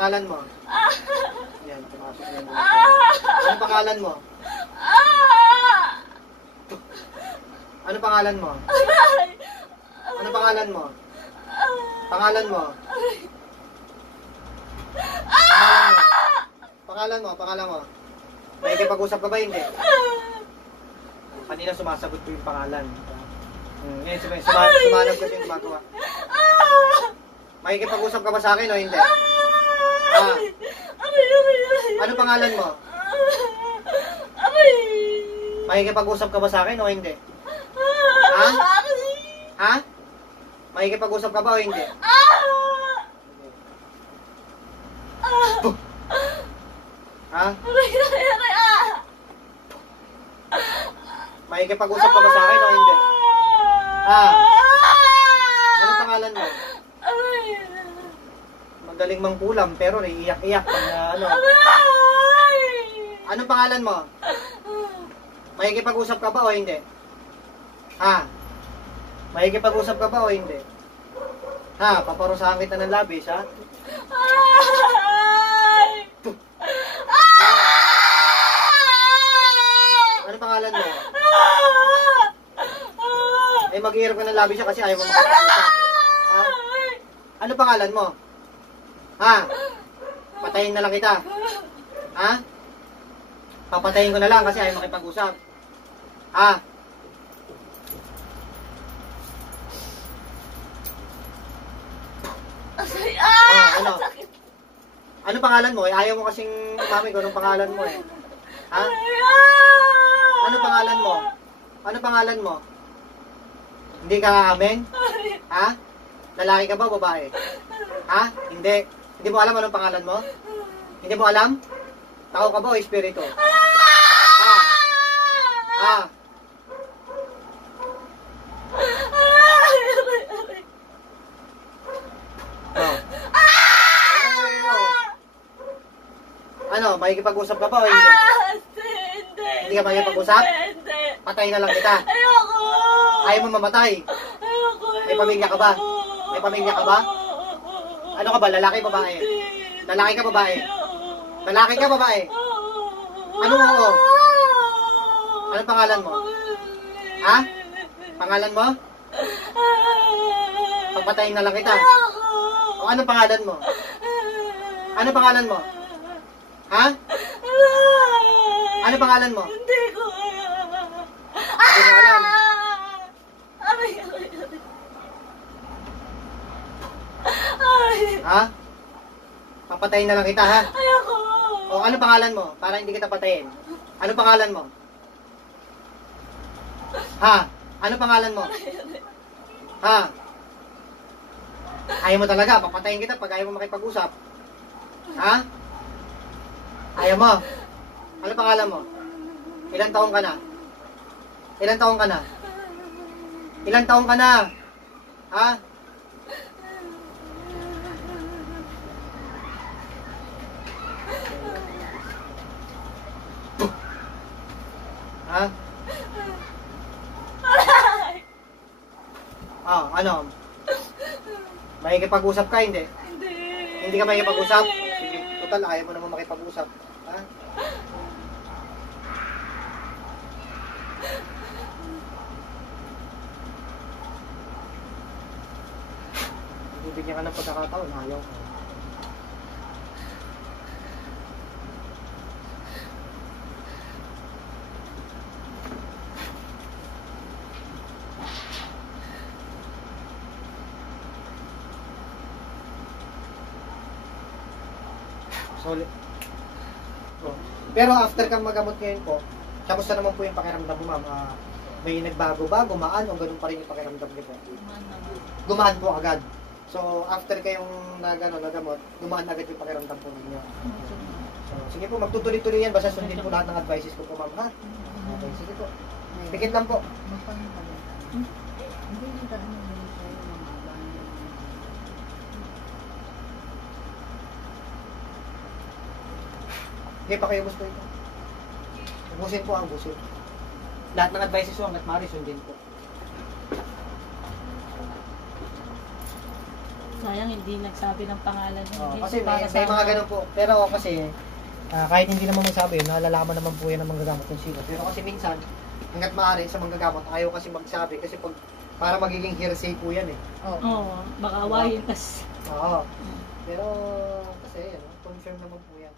pangalan mo? Yan, pumasok na yung ano pangalan mo? Ano pangalan mo? Ano pangalan mo? Pangalan mo? Pangalan mo? May ikipag-usap ka ba hindi? Kanina sumasagot ko yung pangalan. Ngayon sumanap ko yung gumagawa. May ikipag-usap ka ba sa akin o hindi? Ano pangalan mo? May ikipag-usap ka ba sa akin o hindi? Ha? May ikipag-usap ka ba o hindi? Ha? May ikipag-usap ka ba sa akin o hindi? Ano pangalan mo? Magaling mangkulam pero iiyak-iyak ano. Ano pangalan mo? May ikipag-usap ka ba o hindi? May ikipag-usap ka ba o hindi? Paparusahan kita ng labis, ha? Ano pangalan mo? Mag-iirap ka ng labis siya kasi ayaw mo makapag-usap. Ano pangalan mo? Patayin na lang kita. Papatayin ko na lang kasi ayaw makipag-usap. Ano? Ano pangalan mo? Ayaw mo kasing umamin ko anong pangalan mo eh. Ano pangalan mo? Ano pangalan mo? Hindi ka aamin? Lalaki ka ba o babae? Hindi. Hindi mo alam anong pangalan mo? Hindi mo alam? Tao ka ba o espiritu? Ano, makikipag-usap ka ba o hindi? Hindi ka makikipag-usap? Patay na lang kita. Ayaw mo mamatay? May pamilya ka ba? May pamilya ka ba? Ano ka ba? Lalaki, babae? Lalaki ka, babae? Lalaki ka, babae? Ano mo? Ano pangalan mo? Pangalan mo? Pagpatayin na lang kita. O ano pangalan mo? Ano pangalan mo? Ano pangalan mo? Hindi ko alam. Hindi mo alam. Papatayin na lang kita, ha? Ayoko. O ano pangalan mo? Para hindi kita patayin. Ano pangalan mo? Ano pangalan mo? Ayaw mo talaga, papatayin kita pag ayaw mo makipag-usap. Ayaw mo? Ano pangalan mo? Ilang taong ka na? Ilang taong ka na? Ilang taong ka na? Ano? Makikipag-usap ka, hindi? Hindi. Hindi ka makikipag-usap? Sige, total, ayaw mo naman makipag-usap. Bibigyan ka ng pagkakataon, ayaw. Solid. Pero after kang magamot ngayon po, kamusta naman po yung pakiramdam mo, ma'am? May nagbago ba? Gumaan o ganun pa rin yung pakiramdam niyo po? Gumaan po agad. So, after kayong nagamot, gumaan agad yung pakiramdam po ninyo. So, sige po, magtutuloy-tuloy yan. Basta sundin po lahat ng advices ko po, ma'am, ha? Okay, sige po. Pikit lang po. Hindi pa kayo gusto ito. Busin po ang busin. Lahat ng advices ko hanggat maaari sundin po. Sayang hindi nagsabi ng pangalan niya. Oh, Hindi kasi para may sa mga ganun po. Pero kasi, kahit hindi naman magsabi, nalalaman naman po yan ng manggagamot kung sino. Pero kasi minsan, hanggat maaari sa manggagamot, ayaw kasi magsabi. Kasi pag, para magiging hearsay po yan eh. Oo, baka awayin kasi. Oo. Pero, kasi, confirm naman po yan.